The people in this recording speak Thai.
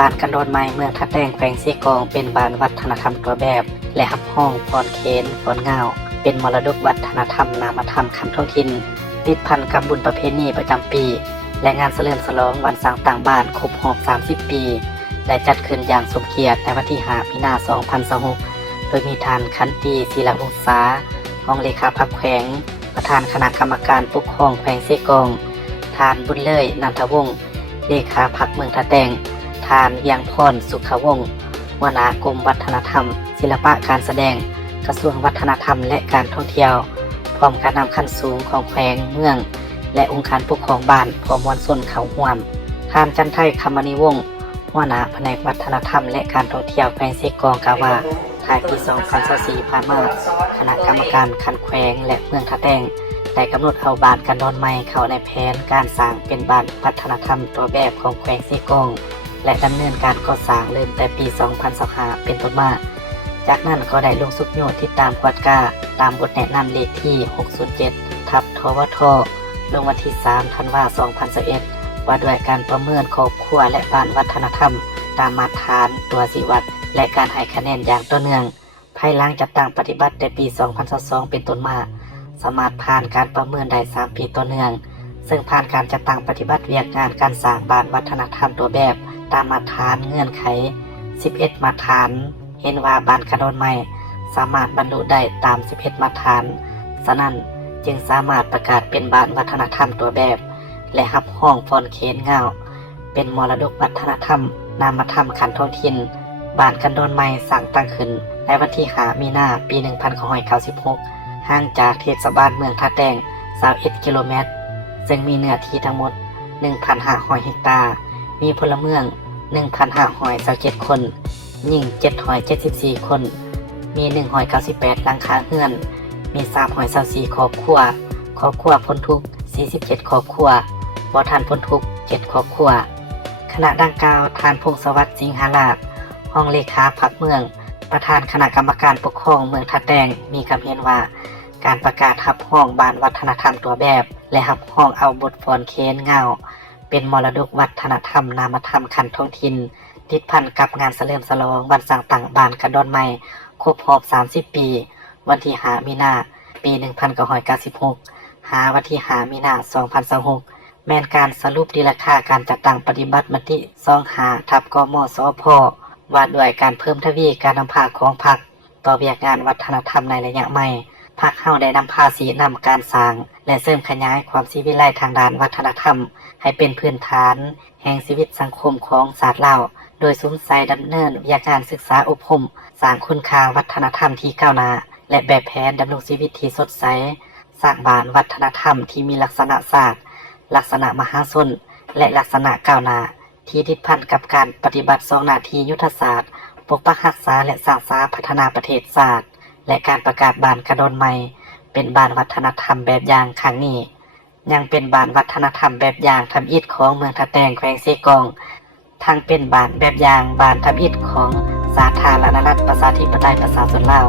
บ้านกันโดนไม้เมืองทัดแดงแขวงซีกองเป็นบ้านวัฒนธรรมตัวแบบและรับห้องฟ้อนเขนฟ้อนเงาเป็นมรดกวัฒนธรรมนามธรรมคันท้องถิ่นติดพันกับบุญประเพณีประจำปีและงานเฉลิมฉลองวันสร้างต่างบ้านครบรอบ30 ปีได้จัดขึ้นอย่างสมเกียรติในวันที่5 มีนาคม 2026โดยมีท่านขันตีศิลวงศารองเลขาพรรคแขวงประธานคณะกรรมการปกครองแขวงซีกองท่านบุญเลื่อยนันทวงศ์เลขาพรรคเมืองทัดแดงท่านเวียงพรสุขวงศ์หัวหน้ากรมวัฒนธรรมศิลปะการแสดงกระทรวงวัฒนธรรมและการท่องเที่ยวพร้อมการนำขั้นสูงของแขวงเมืองและองค์การปกครองบ้านพร้อมมวลชนเข้าร่วมท่านจันไทคำมณีวงศ์หัวหน้าแผนกวัฒนธรรมและการท่องเที่ยวแขวงซีกองกล่าวว่าท้ายปี 2024 ผ่านมาคณะกรรมการคันแขวงและเมืองทัดแดงได้กำหนดเอาบ้านกันดอนไม้เข้าในแผนการสร้างเป็นบ้านวัฒนธรรมตัวแบบของแขวงซีกองและดำเนินการก่อสร้างเริ่มแต่ปี 2025 เป็นต้นมาจากนั้นก็ได้ลงสุขโยชน์ที่ตามกวดกาตามบทแนะนำเลขที่ 607 ทับทวทลงวันที่ 3 ธันวาคม 2021ว่าด้วยการประเมินครอบครัวและบ้านวัฒนธรรมตามมาตรฐานตัวสิวัตและการให้คะแนนอย่างต่อเนื่องภายหลังจัดตั้งปฏิบัติในปี 2022 เป็นต้นมาสามารถผ่านการประเมินได้ 3 ปีต่อเนื่องซึ่งผ่านการจัดตั้งปฏิบัติเวียกงานการสร้างบ้านวัฒนธรรมตัวแบบตามมาตรฐานเงื่อนไข 11 มาตรฐานเห็นว่าบ้านกระโดนไม้สามารถบรรลุได้ตาม 11 มาตรฐานฉะนั้นจึงสามารถประกาศเป็นบ้านวัฒนธรรมตัวแบบและรับห้องฟ้อนเขนเงาเป็นมรดกวัฒนธรรมนามธรรมขันท้องถิ่นบ้านกันโดนไม้สร้างตั้งขึ้นในวันที่5 มีนาคม ปี 1996ห่างจากเทศบาลเมืองทัดแดง21 กิโลเมตรซึ่งมีเนื้อที่ทั้งหมด 1,500 เฮกตาร์มีพลเมือง 1,527 คนหญิง774 คนมี198หลังคาเรือนมี324ครอบครัวพ้นทุกข์47ครอบครัวบ่ทันพ้นทุกข์7ครอบครัวขณะดังกล่าวท่านพงศวัฒน์สิงหาลาภรองเลขาพรรคเมืองประธานคณะกรรมการปกครองเมืองทัดแดงมีคำเห็นว่าการประกาศรับห้องบ้านวัฒนธรรมตัวแบบและรับห้องเอาบทฟ้อนเขนเงาเป็นมรดกวัฒนธรรมนามธรรมคันท้องถิ่นติดพันกับงานเฉลิมฉลองวันสร้างต่างบ้านกันดอนไม้ครบรอบ30 ปีวันที่5 มีนาคม ปี 1996หาวันที่5 มีนาคม 2026แม่นการสรุปดีราคาการจัดตั้งปฏิบัติมติ25 ทับกมสพว่าด้วยการเพิ่มทวีการนำพาของพรรคต่อเวียกงานวัฒนธรรมในระยะใหม่พรรคเฮาได้นำภาษีนำการสร้างและเสริมขยายความสิวิไลทางด้านวัฒนธรรมให้เป็นพื้นฐานแห่งชีวิตสังคมของชาติลาวโดยสวมใส่ดำเนินวิทยาการศึกษาอบรมสร้างคุณค่าวัฒนธรรมที่ก้าวหน้าและแบบแผนดำรงชีวิตที่สดใสสร้างบ้านวัฒนธรรมที่มีลักษณะศาสตร์ลักษณะมหาชนและลักษณะก้าวหน้าที่ติดพันกับการปฏิบัติ2หน้าที่ยุทธศาสตร์ปกปักรักษาและสร้างสรรค์พัฒนาประเทศชาติและการประกาศบ้านกระโดนไม้เป็นบ้านวัฒนธรรมแบบอย่างครั้งนี้ยังเป็นบ้านวัฒนธรรมแบบอย่างทำอิฐของเมืองทัดแดงแขวงซีกองทั้งเป็นบ้านแบบอย่างบ้านทำอิฐของสาธารณรัฐประชาธิปไตยประชาชนลาว